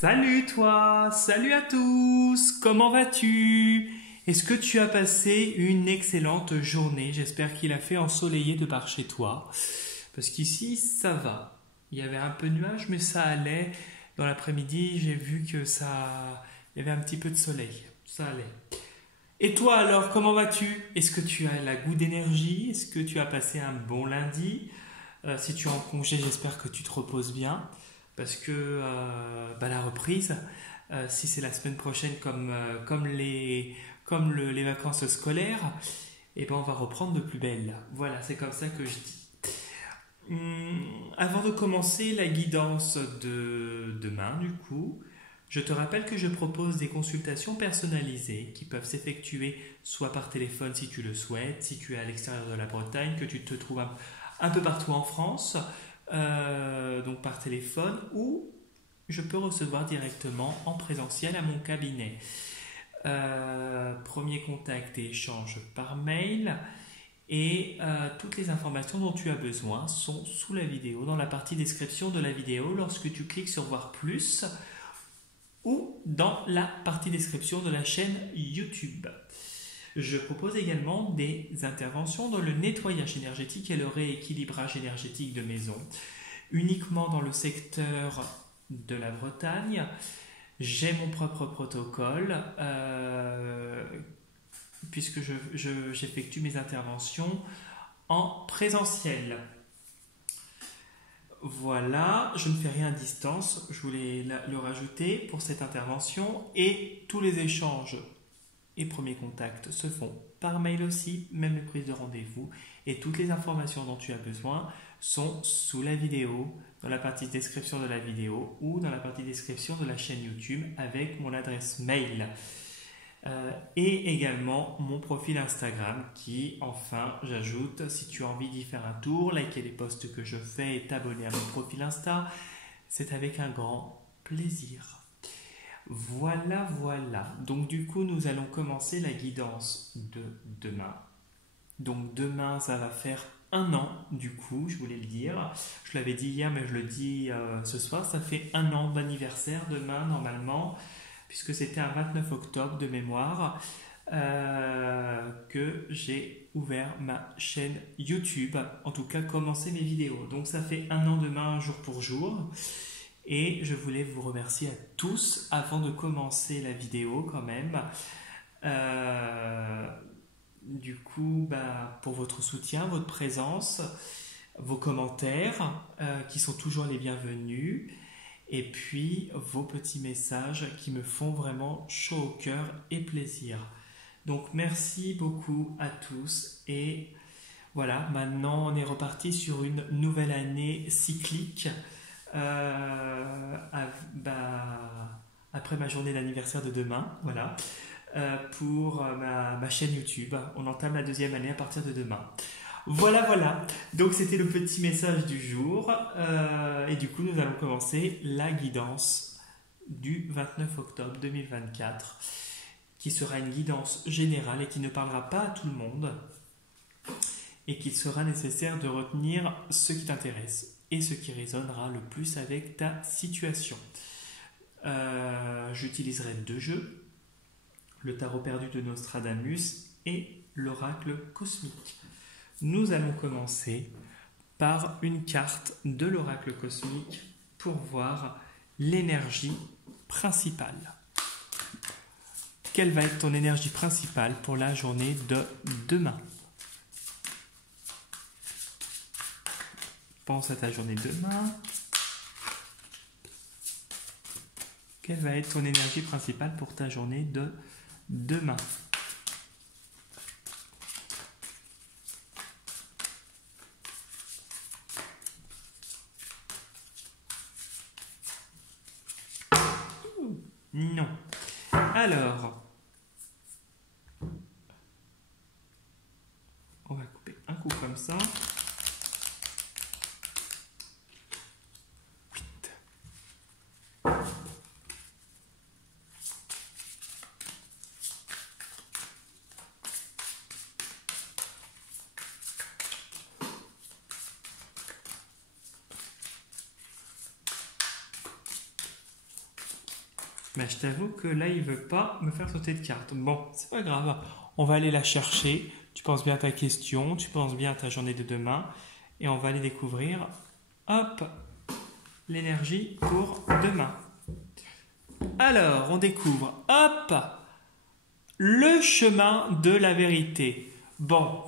Salut toi, salut à tous, comment vas-tu? Est-ce que tu as passé une excellente journée? J'espère qu'il a fait ensoleillé de par chez toi, parce qu'ici ça va. Il y avait un peu de nuages, mais ça allait. Dans l'après-midi, j'ai vu que il y avait un petit peu de soleil, ça allait. Et toi alors, comment vas-tu? Est-ce que tu as la goût d'énergie? Est-ce que tu as passé un bon lundi? Si tu es en congé, j'espère que tu te reposes bien. Parce que la reprise, si c'est la semaine prochaine comme les vacances scolaires, eh ben on va reprendre de plus belle. Voilà, c'est comme ça que je dis. Avant de commencer la guidance de demain, du coup, je te rappelle que je propose des consultations personnalisées qui peuvent s'effectuer soit par téléphone si tu le souhaites, si tu es à l'extérieur de la Bretagne, que tu te trouves un peu partout en France, donc par téléphone, ou je peux recevoir directement en présentiel à mon cabinet. Premier contact et échange par mail. Et toutes les informations dont tu as besoin sont sous la vidéo, dans la partie description de la vidéo, lorsque tu cliques sur voir plus, ou dans la partie description de la chaîne YouTube. Je propose également des interventions dans le nettoyage énergétique et le rééquilibrage énergétique de maison, uniquement dans le secteur de la Bretagne. J'ai mon propre protocole, puisque j'effectue mes interventions en présentiel. Voilà, je ne fais rien à distance, je voulais le rajouter pour cette intervention, et tous les échanges et premiers contacts se font par mail aussi, même les prises de rendez-vous, et toutes les informations dont tu as besoin sont sous la vidéo, dans la partie description de la vidéo ou dans la partie description de la chaîne YouTube avec mon adresse mail. Et également mon profil Instagram qui, enfin, j'ajoute, si tu as envie d'y faire un tour, liker les posts que je fais et t'abonner à mon profil Insta, c'est avec un grand plaisir. Voilà. Donc du coup, nous allons commencer la guidance de demain. Donc demain, ça va faire un an, du coup, je voulais le dire. Je l'avais dit hier, mais je le dis ce soir. Ça fait un an d'anniversaire demain, normalement, puisque c'était un 29 octobre de mémoire que j'ai ouvert ma chaîne YouTube. En tout cas, commencé mes vidéos. Donc ça fait un an demain, jour pour jour. Et je voulais vous remercier à tous avant de commencer la vidéo quand même. Du coup, pour votre soutien, votre présence, vos commentaires qui sont toujours les bienvenus, et puis vos petits messages qui me font vraiment chaud au cœur et plaisir. Donc merci beaucoup à tous, et voilà, maintenant on est reparti sur une nouvelle année cyclique après ma journée d'anniversaire de demain, voilà. Pour ma chaîne YouTube. On entame la deuxième année à partir de demain. Voilà. Donc c'était le petit message du jour. Et du coup, nous allons commencer la guidance du 29 octobre 2024, qui sera une guidance générale et qui ne parlera pas à tout le monde, et qu'il sera nécessaire de retenir ce qui t'intéresse et ce qui résonnera le plus avec ta situation. J'utiliserai deux jeux: le tarot perdu de Nostradamus et l'oracle cosmique. Nous allons commencer par une carte de l'oracle cosmique pour voir l'énergie principale. Quelle va être ton énergie principale pour la journée de demain? Pense à ta journée de demain. Quelle va être ton énergie principale pour ta journée de demain? Non. Alors, on va couper un coup comme ça. Mais je t'avoue que là, il veut pas me faire sauter de carte. Bon, c'est pas grave. On va aller la chercher. Tu penses bien à ta question, tu penses bien à ta journée de demain. Et on va aller découvrir, hop, l'énergie pour demain. Alors, on découvre, hop, le chemin de la vérité. Bon,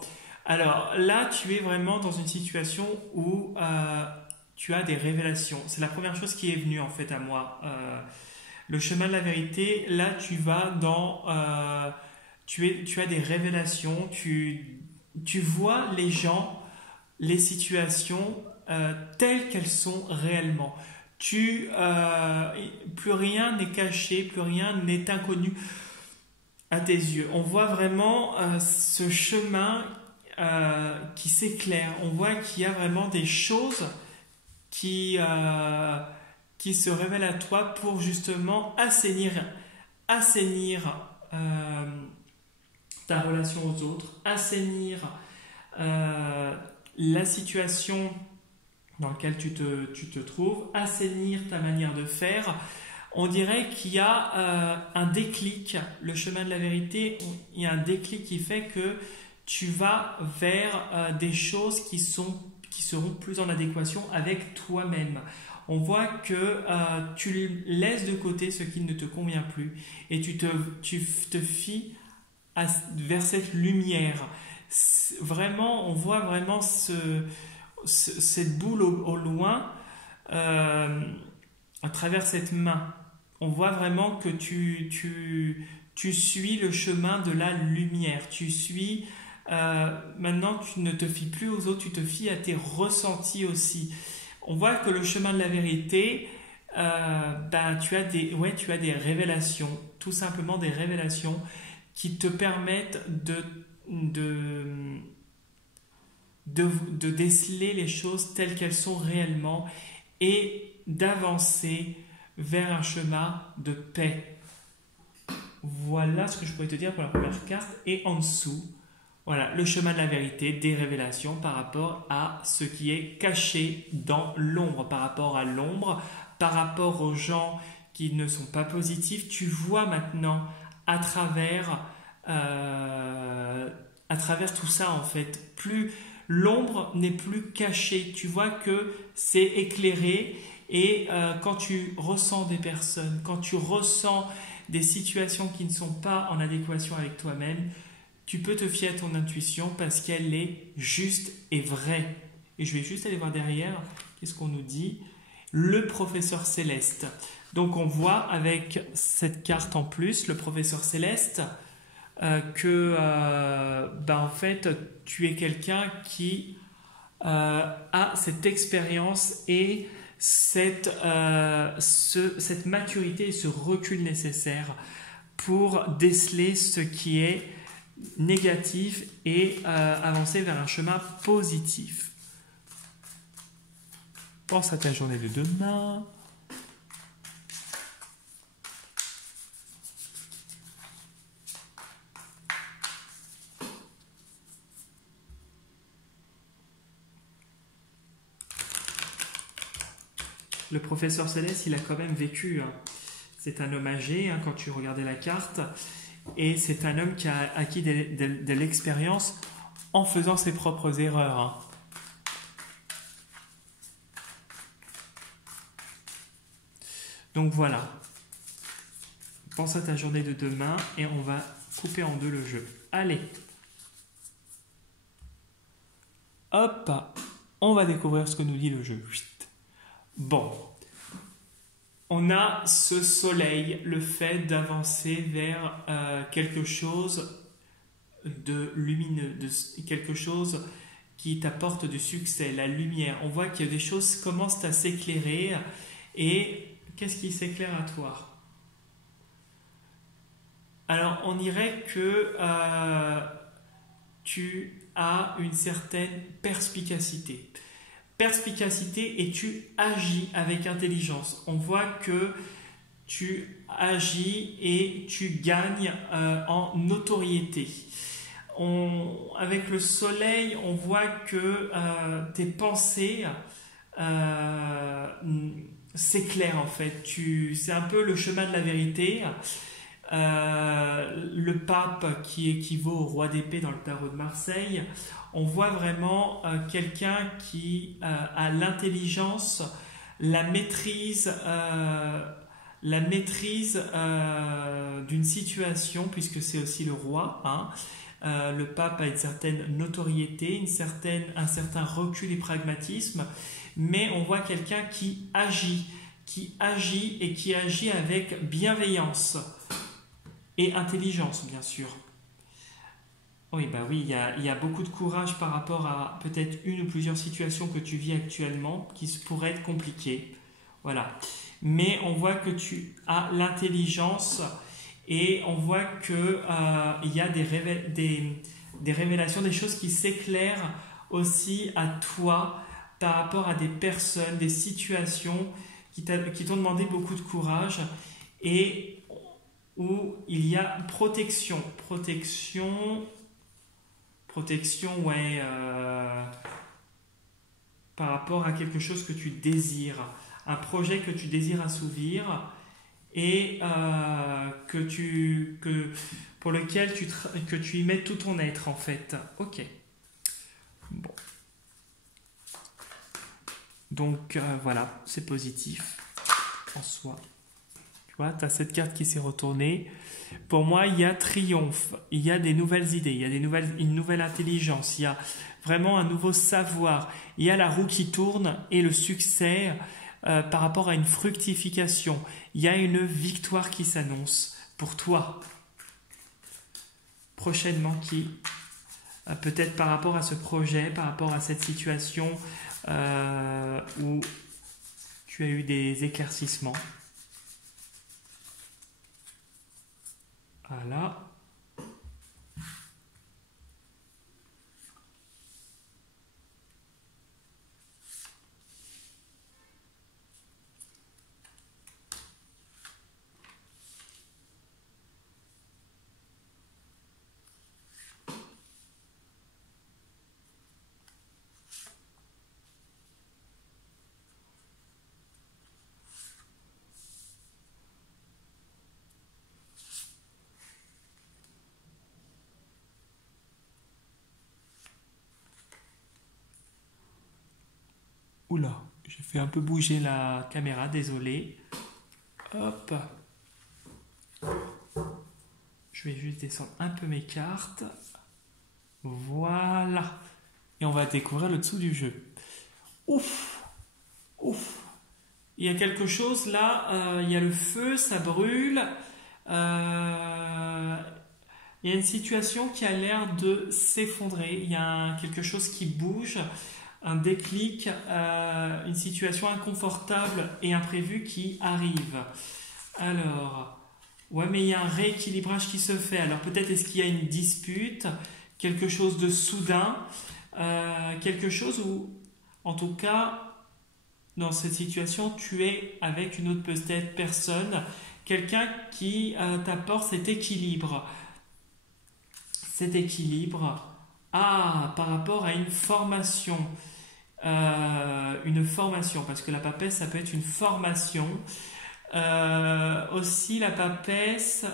alors là, tu es vraiment dans une situation où tu as des révélations. C'est la première chose qui est venue en fait à moi. Le chemin de la vérité, là, tu vas dans... tu as des révélations, tu vois les gens, les situations telles qu'elles sont réellement. Plus rien n'est caché, plus rien n'est inconnu à tes yeux. On voit vraiment ce chemin qui s'éclaire. On voit qu'il y a vraiment des choses qui se révèlent à toi pour justement assainir ta relation aux autres, assainir la situation dans laquelle tu te trouves, assainir ta manière de faire. On dirait qu'il y a un déclic, le chemin de la vérité, il y a un déclic qui fait que tu vas vers des choses qui seront plus en adéquation avec toi-même. On voit que tu laisses de côté ce qui ne te convient plus et tu te fies vers cette lumière. Vraiment, on voit vraiment cette boule au loin à travers cette main. On voit vraiment que tu suis le chemin de la lumière. Maintenant, tu ne te fies plus aux autres, tu te fies à tes ressentis aussi. On voit que le chemin de la vérité, tu as des révélations, tout simplement des révélations qui te permettent de déceler les choses telles qu'elles sont réellement et d'avancer vers un chemin de paix. Voilà ce que je pourrais te dire pour la première carte. Et en dessous, voilà, le chemin de la vérité, des révélations par rapport à ce qui est caché dans l'ombre, par rapport à l'ombre, par rapport aux gens qui ne sont pas positifs. Tu vois maintenant à travers tout ça en fait. L'ombre n'est plus cachée. Tu vois que c'est éclairé et quand tu ressens des personnes, quand tu ressens des situations qui ne sont pas en adéquation avec toi-même, tu peux te fier à ton intuition parce qu'elle est juste et vraie. Et je vais juste aller voir derrière, qu'est-ce qu'on nous dit? Le professeur céleste. Donc on voit avec cette carte en plus, le professeur céleste, que en fait tu es quelqu'un qui a cette expérience et cette maturité et ce recul nécessaire pour déceler ce qui est négatif et avancer vers un chemin positif. Pense à ta journée de demain. Le professeur Céleste, il a quand même vécu. Hein. C'est un homme âgé, hein, quand tu regardais la carte. Et c'est un homme qui a acquis de l'expérience en faisant ses propres erreurs. Hein. Donc voilà. Pense à ta journée de demain et on va couper en deux le jeu. Allez. Hop. On va découvrir ce que nous dit le jeu. Bon. On a ce soleil, le fait d'avancer vers quelque chose de lumineux, quelque chose qui t'apporte du succès, la lumière. On voit qu'il y a des choses qui commencent à s'éclairer. Et qu'est-ce qui s'éclaire à toi? Alors, on dirait que tu as une certaine perspicacité. Et tu agis avec intelligence. On voit que tu agis et tu gagnes en notoriété. Avec le soleil, on voit que tes pensées s'éclaire en fait. C'est un peu le chemin de la vérité. Le pape qui équivaut au roi d'épée dans le tarot de Marseille, on voit vraiment quelqu'un qui a l'intelligence, la maîtrise d'une situation, puisque c'est aussi le roi, hein. Le pape a une certaine notoriété, un certain recul et pragmatisme, mais on voit quelqu'un qui agit et qui agit avec bienveillance et intelligence, bien sûr. Oui, bah oui, il y a beaucoup de courage par rapport à peut-être une ou plusieurs situations que tu vis actuellement qui pourraient être compliquées. Voilà. Mais on voit que tu as l'intelligence et on voit que il y a des révélations, des choses qui s'éclairent aussi à toi par rapport à des personnes, des situations qui t'ont demandé beaucoup de courage et où il y a protection, ouais, par rapport à quelque chose que tu désires, un projet que tu désires assouvir et pour lequel que tu y mets tout ton être en fait. Ok. Bon. Donc voilà, c'est positif en soi. Tu vois, tu as cette carte qui s'est retournée. Pour moi, il y a triomphe, il y a des nouvelles idées, il y a une nouvelle intelligence, il y a vraiment un nouveau savoir, il y a la roue qui tourne et le succès par rapport à une fructification. Il y a une victoire qui s'annonce pour toi prochainement qui, peut-être par rapport à ce projet, par rapport à cette situation où tu as eu des éclaircissements. Voilà. Oula, j'ai fait un peu bouger la caméra, désolé. Hop. Je vais juste descendre un peu mes cartes. Voilà. Et on va découvrir le dessous du jeu. Ouf. Ouf. Il y a quelque chose là, il y a le feu, ça brûle. Il y a une situation qui a l'air de s'effondrer. Il y a quelque chose qui bouge, un déclic, une situation inconfortable et imprévue qui arrive. Alors, ouais, mais il y a un rééquilibrage qui se fait. Alors peut-être est-ce qu'il y a une dispute, quelque chose de soudain, quelque chose où, en tout cas, dans cette situation, tu es avec une autre peut-être personne, quelqu'un qui t'apporte cet équilibre. Cet équilibre, par rapport à une formation, parce que la papesse, ça peut être une formation. Aussi, la papesse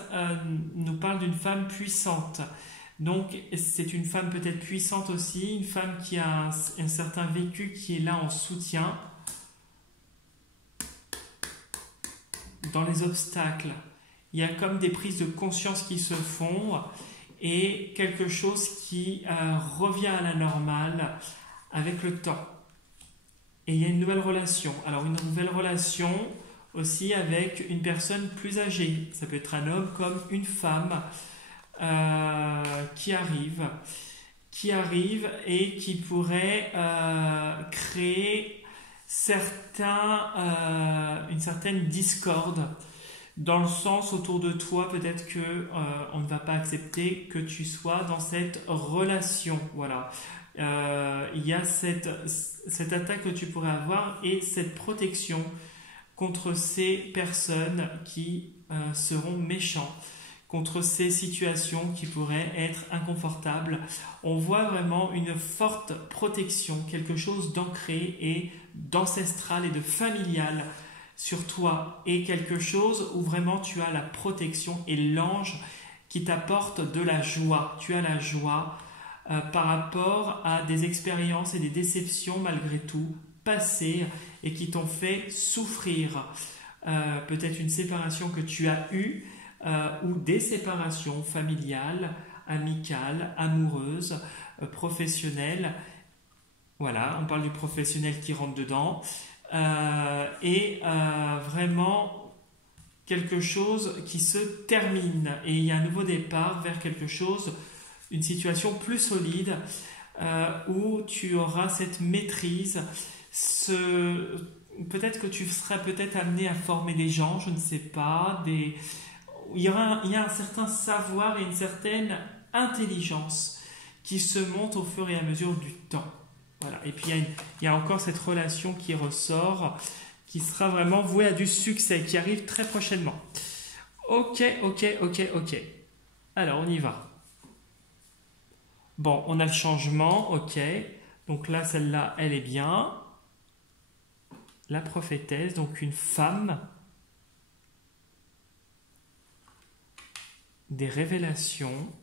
nous parle d'une femme puissante. Donc, c'est une femme peut-être puissante aussi, une femme qui a un certain vécu, qui est là en soutien dans les obstacles. Il y a comme des prises de conscience qui se font et quelque chose qui revient à la normale avec le temps. Et il y a une nouvelle relation. Alors, une nouvelle relation aussi avec une personne plus âgée. Ça peut être un homme comme une femme qui arrive et qui pourrait créer une certaine discorde dans le sens autour de toi, peut-être que on ne va pas accepter que tu sois dans cette relation. Voilà. Il y a cette attaque que tu pourrais avoir et cette protection contre ces personnes qui seront méchants, contre ces situations qui pourraient être inconfortables. On voit vraiment une forte protection, quelque chose d'ancré et d'ancestral et de familial sur toi et quelque chose où vraiment tu as la protection et l'ange qui t'apporte de la joie. Tu as la joie par rapport à des expériences et des déceptions malgré tout passées et qui t'ont fait souffrir. Peut-être une séparation que tu as eue ou des séparations familiales, amicales, amoureuses, professionnelles. Voilà, on parle du professionnel qui rentre dedans. Vraiment quelque chose qui se termine et il y a un nouveau départ vers quelque chose, une situation plus solide où tu auras cette maîtrise, peut-être que tu seras peut-être amené à former des gens, je ne sais pas, il y a un certain savoir et une certaine intelligence qui se monte au fur et à mesure du temps. Voilà. Et puis il y a encore cette relation qui ressort, qui sera vraiment vouée à du succès, qui arrive très prochainement. Ok. Alors on y va. Bon, on a le changement, ok. Donc là, celle-là, elle est bien. La prophétesse, donc une femme. Des révélations.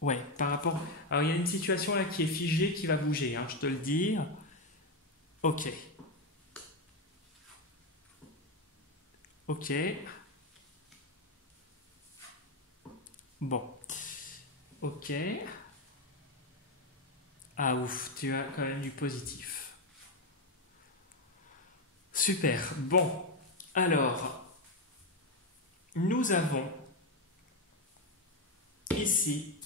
Ouais, par rapport... Alors, il y a une situation là qui est figée, qui va bouger, hein, je te le dis. Ok. Bon. Ok. Ah ouf, tu as quand même du positif. Super. Bon. Alors, nous avons ici,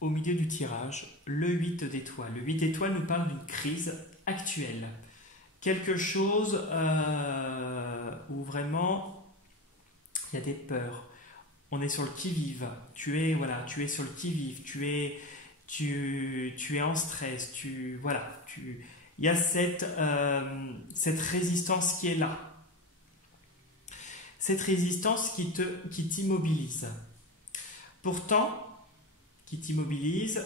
au milieu du tirage, le 8 d'étoiles. Le 8 d'étoiles nous parle d'une crise actuelle. Quelque chose où vraiment il y a des peurs. On est sur le qui-vive. Tu es sur le qui-vive. Tu es en stress. Il y a cette résistance qui est là. Cette résistance qui t'immobilise. Pourtant, qui t'immobilise,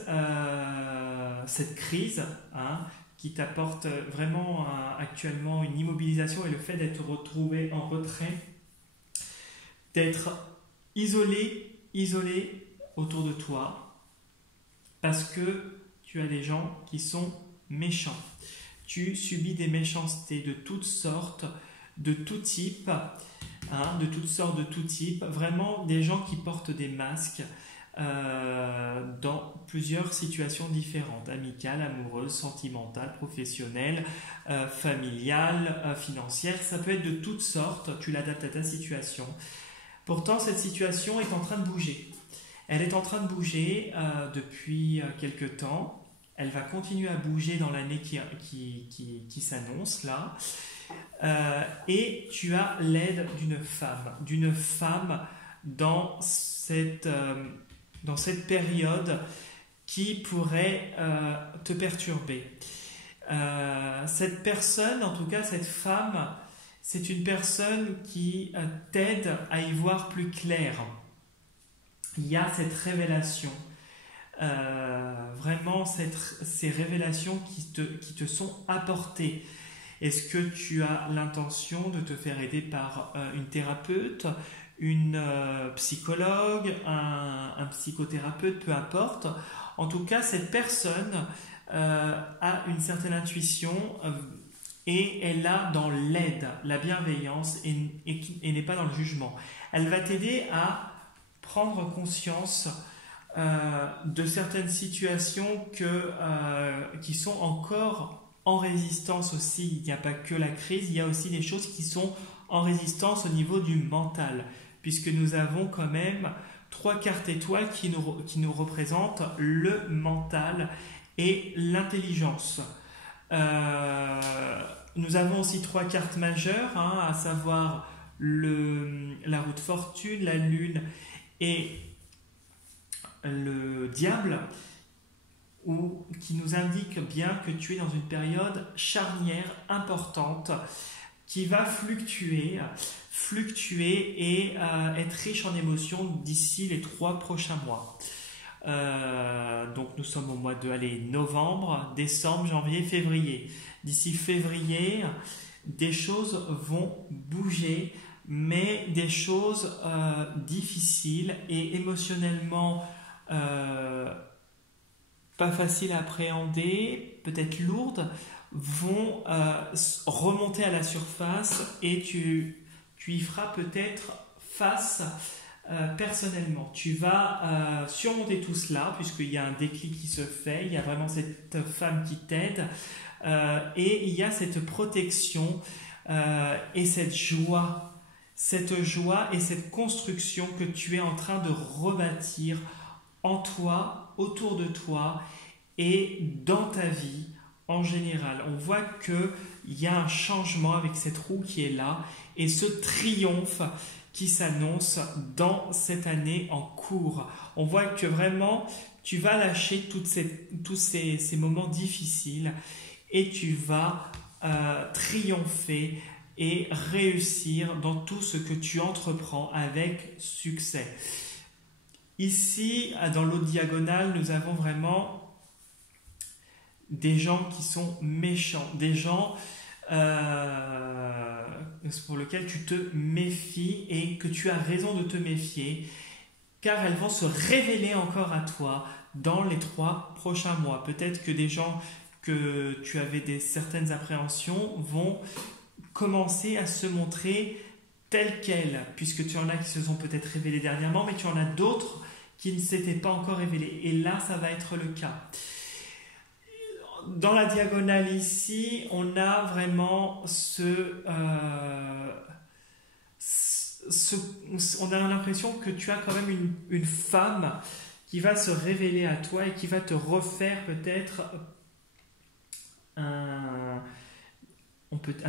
cette crise, hein, qui t'apporte vraiment actuellement une immobilisation et le fait d'être retrouvé en retrait, d'être isolé autour de toi, parce que tu as des gens qui sont méchants. Tu subis des méchancetés de toutes sortes, de tout type, hein, de toutes sortes, de tout type, vraiment des gens qui portent des masques dans plusieurs situations différentes, amicales, amoureuses, sentimentales, professionnelles, familiales, financières, ça peut être de toutes sortes, tu l'adaptes à ta situation. Pourtant, cette situation est en train de bouger. Elle est en train de bouger depuis quelque temps. Elle va continuer à bouger dans l'année qui s'annonce là. Et tu as l'aide d'une femme dans cette période qui pourrait te perturber. Cette personne, en tout cas cette femme, c'est une personne qui t'aide à y voir plus clair. Il y a cette révélation, vraiment ces révélations qui te sont apportées. Est-ce que tu as l'intention de te faire aider par une thérapeute, une psychologue, un psychothérapeute, peu importe. En tout cas, cette personne a une certaine intuition et elle a dans l'aide, la bienveillance et n'est pas dans le jugement. Elle va t'aider à prendre conscience de certaines situations qui sont encore en résistance aussi. Il n'y a pas que la crise, il y a aussi des choses qui sont en résistance au niveau du mental, puisque nous avons quand même 3 cartes étoiles qui nous représentent le mental et l'intelligence. Nous avons aussi 3 cartes majeures, hein, à savoir la roue de fortune, la lune et le diable, qui nous indique bien que tu es dans une période charnière importante qui va fluctuer et être riche en émotions d'ici les 3 prochains mois. Donc nous sommes au mois de novembre, décembre, janvier, février. D'ici février, des choses vont bouger, mais des choses difficiles et émotionnellement pas faciles à appréhender, peut-être lourdes, vont remonter à la surface et tu y feras peut-être face personnellement. Tu vas surmonter tout cela puisqu'il y a un déclic qui se fait, il y a vraiment cette femme qui t'aide et il y a cette protection et cette joie et cette construction que tu es en train de rebâtir en toi, autour de toi et dans ta vie en général. On voit qu'il y a un changement avec cette roue qui est là et ce triomphe qui s'annonce dans cette année en cours. On voit que vraiment tu vas lâcher tous ces moments difficiles et tu vas triompher et réussir dans tout ce que tu entreprends avec succès. Ici, dans l'autre diagonale, nous avons vraiment des gens qui sont méchants, des gens pour lesquels tu te méfies et que tu as raison de te méfier, car elles vont se révéler encore à toi dans les 3 prochains mois. Peut-être que des gens que tu avais certaines appréhensions vont commencer à se montrer telles quelles, puisque tu en as qui se sont peut-être révélés dernièrement, mais tu en as d'autres qui ne s'étaient pas encore révélés. Et là, ça va être le cas. Dans la diagonale ici, on a vraiment on a l'impression que tu as quand même une femme qui va se révéler à toi et qui va te refaire peut-être un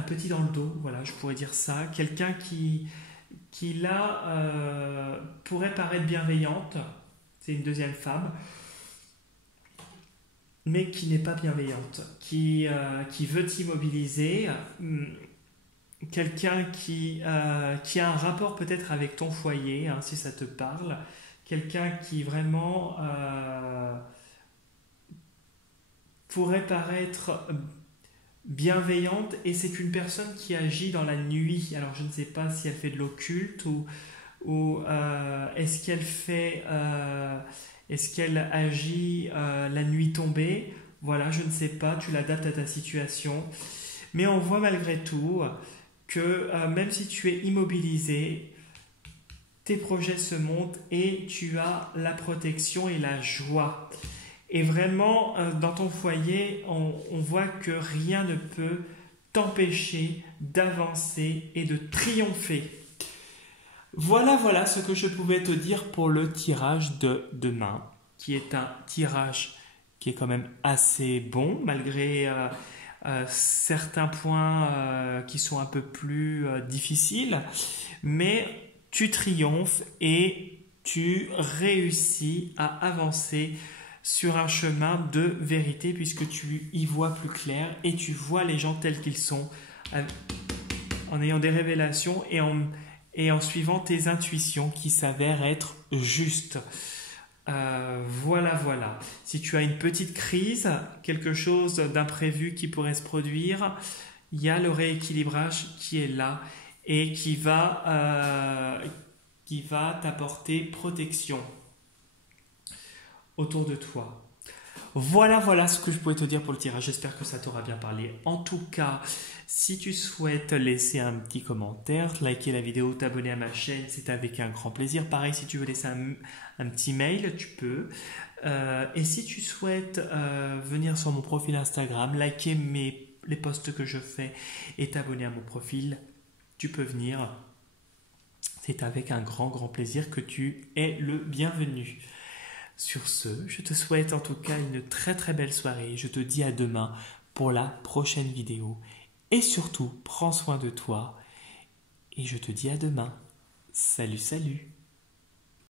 petit dans le dos, voilà, je pourrais dire ça. Quelqu'un qui là pourrait paraître bienveillante, c'est une deuxième femme, mais qui n'est pas bienveillante, qui veut t'immobiliser, quelqu'un qui a un rapport peut-être avec ton foyer, hein, si ça te parle, quelqu'un qui vraiment pourrait paraître bienveillante, et c'est une personne qui agit dans la nuit. Alors je ne sais pas si elle fait de l'occulte ou est-ce qu'elle agit la nuit tombée. Voilà, je ne sais pas, tu l'adaptes à ta situation, mais on voit malgré tout que même si tu es immobilisé, tes projets se montent et tu as la protection et la joie. Et vraiment, dans ton foyer, on voit que rien ne peut t'empêcher d'avancer et de triompher. Voilà ce que je pouvais te dire pour le tirage de demain, qui est un tirage qui est quand même assez bon, malgré certains points qui sont un peu plus difficiles. Mais tu triomphes et tu réussis à avancer sur un chemin de vérité, puisque tu y vois plus clair et tu vois les gens tels qu'ils sont en ayant des révélations et en suivant tes intuitions qui s'avèrent être justes. Voilà. Si tu as une petite crise, quelque chose d'imprévu qui pourrait se produire, il y a le rééquilibrage qui est là et qui va t'apporter protection autour de toi. Voilà ce que je pouvais te dire pour le tirage. J'espère que ça t'aura bien parlé. En tout cas, si tu souhaites laisser un petit commentaire, liker la vidéo, t'abonner à ma chaîne, c'est avec un grand plaisir. Pareil, si tu veux laisser un petit mail, tu peux. Et si tu souhaites venir sur mon profil Instagram, liker les posts que je fais et t'abonner à mon profil, tu peux venir. C'est avec un grand plaisir que tu es le bienvenu. Sur ce, je te souhaite en tout cas une très belle soirée. Je te dis à demain pour la prochaine vidéo. Et surtout, prends soin de toi. Et je te dis à demain. Salut